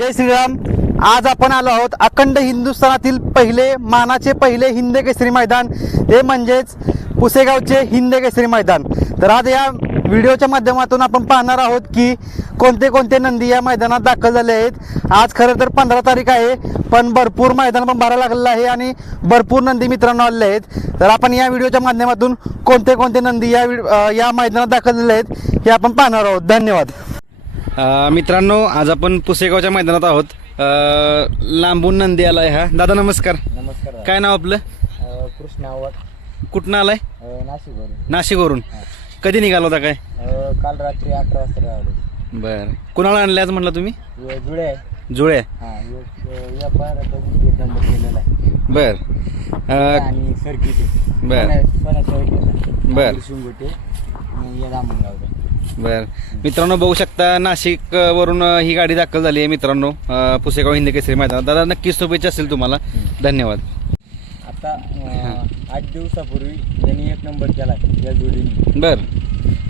जय श्रीराम। आज आपण आलो आहोत अखंड हिंदुस्थानातील मानाचे पहिले हिंद केसरी मैदान, ते म्हणजेच पुसेगावचे हिंद केसरी मैदान। तर आज या व्हिडिओच्या माध्यमातून आपण पाहणार आहोत की कोणते कोणते नंदी या मैदानात दाखल झाले आहेत। आज खरं तर 15 तारीख आहे, पण भरपूर मैदान पण भरायला लागलेलं आहे आणि भरपूर नंदी मित्रांनो आलेले आहेत। तर आपण या व्हिडिओच्या माध्यमातून कोणते कोणते नंदी या मैदानात दाखल झाले आहेत हे आपण पाहणार आहोत। धन्यवाद। मित्रांनो, आज आपण पुसेगावच्या मैदानात आहोत। लांबून नंदी आलाय हा। दादा नमस्कार। नमस्कार। काय नाव आपलं? कृष्ण आवाज। कुठनं आलाय? नाशिकवरून। नाशिकवरून। कधी निघाला होता काय? काल रात्री 11 वाजता आलो। बर, कुणाला आणले आज म्हटलं तुम्ही? जुळे जुळे। या पायरा बघून एक नंबर केलेला आहे। बर आणि सर्किट आहे। बर बर शिंगोटे आणि या दामणगावचा। बर मित्रांनो, बघू शकता नाशिक वरून ही गाडी दाखल झाली आहे मित्रांनो पुसेगाव हिंद केसरी मैदानात। दादा नक्कीच शुभेच्छा असेल तुम्हाला। धन्यवाद। आता 8 दिवसापूर्वी त्यांनी एक नंबर केला या जोडीने। बर,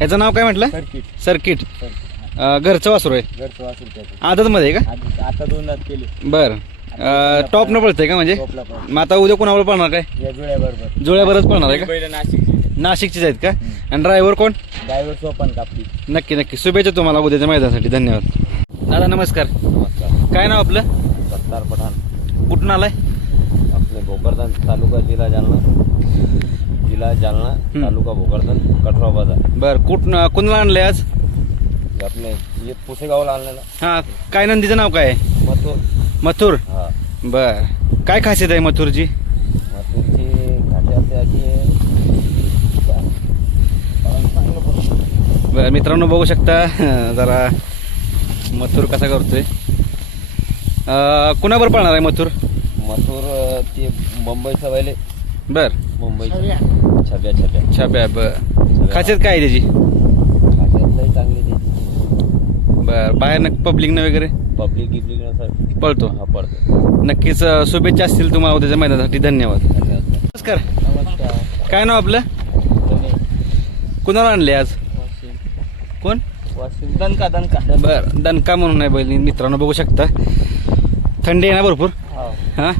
याचं नाव काय म्हटलं? सर्किट। सर्किट। घरचं वासरू आहे? घरचं वासरू त्याचं। आदत मध्ये का? आता 2 दात केले। बर, टॉप न पळतंय का म्हणजे? मग आता उद्या कोणावर पळणार काय? या जुळ्याबरोबर। जुळ्याबरच पळणार आहे का? पहिले नाशिकचीच आहेत का? आणि ड्रायव्हर कोण? ड्रायव्हर सोपन कापली। नक्की नक्की शुभेच्छा तुम्हाला उद्याच्या मैदानासाठी। धन्यवाद। दादा नमस्कार। नमस्कार। काय नाव आपलं? सत्तार पठाण। कुठून आलाय? आपले भोकरदन तालुका जिल्हा जालना तालुका भोकरदन कठरा बाजार। बर, कुणाला आणलंय आज? आपले ये पुसेगावला आणलेला। हा, काय नंदीचं नाव काय आहे? मथुर। मथुर। हा। बर, काय खासियत आहे मथुरची? मथुरची खासियत अशी आहे, चांगलं पडतं। बर मित्रांनो, बघू शकता जरा मथुर कसा करतोय। कुणावर पळणार आहे मथुर? मथुर ते मुंबईचा वाले। बर, मुंबईचा छब्या छाप्या। बर, खासियत काय आहे त्याची? खासियत लई चांगली त्याची। बर, बाहेर पब्लिकनं वगैरे पब्लिक पळतो? हा पडतो। नक्कीच शुभेच्छा असतील तुम्हाला उद्याच्या मैदानासाठी। धन्यवाद। नमस्कार। नमस्कार। काय नाव आपलं? कुणाला आणले आज? कोण? दणका। बर, दणका म्हणून आहे बैल मित्रांनो, बघू शकता। थंडी आहे ना भरपूर? हा,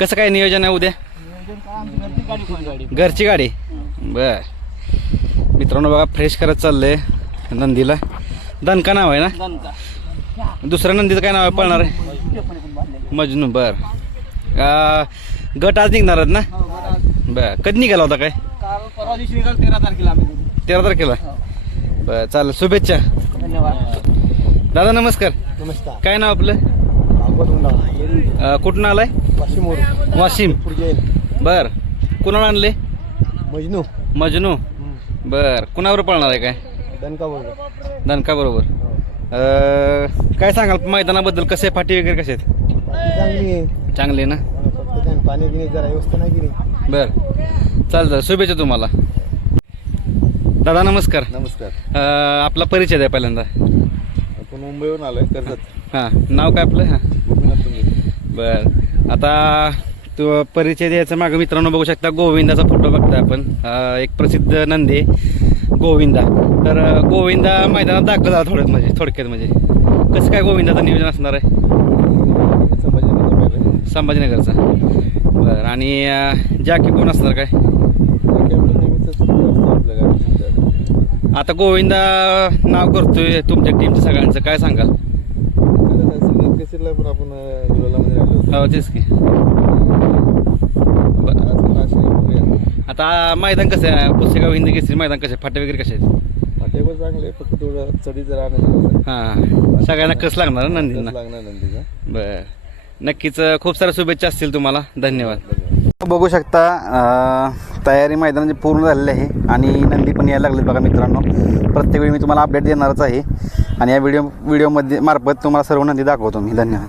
कसं काय नियोजन आहे उद्या? घरची गाडी। बर मित्रांनो, बघा फ्रेश करत चाललंय नंदीला। दणका नाव आहे ना? दुसऱ्या नंदीचं काय नाव आहे पळणार आहे? मजनू। बर, गट आज निघणार आहेत ना? बर, कधी निघाला होता काय? परवा दिवशी निघाल 13 तारखेला। 13 तारखेला? बर, चालेल, शुभेच्छा। धन्यवाद। दादा नमस्कार। नमस्कार। काय नाव आपलं? कुठून आलाय? वाशिम। बर, कुणाला आणले? मजनू। बर, कुणावर पळणार आहे काय? दणका बरोबर। काय सांगाल मैदानाबद्दल? कसे फाटी वगैरे कसे आहेत? चांगली ना? पाणी जरा व्यवस्था नाही केली। बर, चालतं, शुभेच्छा तुम्हाला। दादा नमस्कार। नमस्कार। आपला परिचय द्या पहिल्यांदा। आपण मुंबईवरून आलोय कर्जत। हां, नाव काय आपलं? हां, बर, आता तो परिचय द्यायचा मागं मित्रांनो बघू शकता गोविंदाचा फोटो बघता आपण। एक प्रसिद्ध नंदी गोविंदा। तर गोविंदा मैदानात दाखल झाला थोडक्यात म्हणजे कसं काय गोविंदाचं नियोजन असणार आहे? संभाजीनगरचा। बरं, आणि जाकी कोण असणार काय? आता गोविंदा नाव करतोय तुमच्या टीमच्या सगळ्यांचं, काय सांगाल? हो तेच की। आता मैदान कसं आहे पुसेगाव हिंद केसरी मैदान? कसे फाटे वगैरे कसे आहेत? फाटे पण चांगले, फक्त थोडं चढी जरा हां, सगळ्यांना कस लागणार नंदींना? बर, नक्कीच खूप साऱ्या शुभेच्छा असतील तुम्हाला। धन्यवाद। बघू शकता तयारी मैदानाची पूर्ण झालेली आहे आणि नंदी पण यायला लागले बघा मित्रांनो। प्रत्येक वेळी मी तुम्हाला अपडेट देणारच आहे आणि या व्हिडिओमध्ये मार्फत तुम्हाला सर्व नंदी दाखवतो मी। धन्यवाद।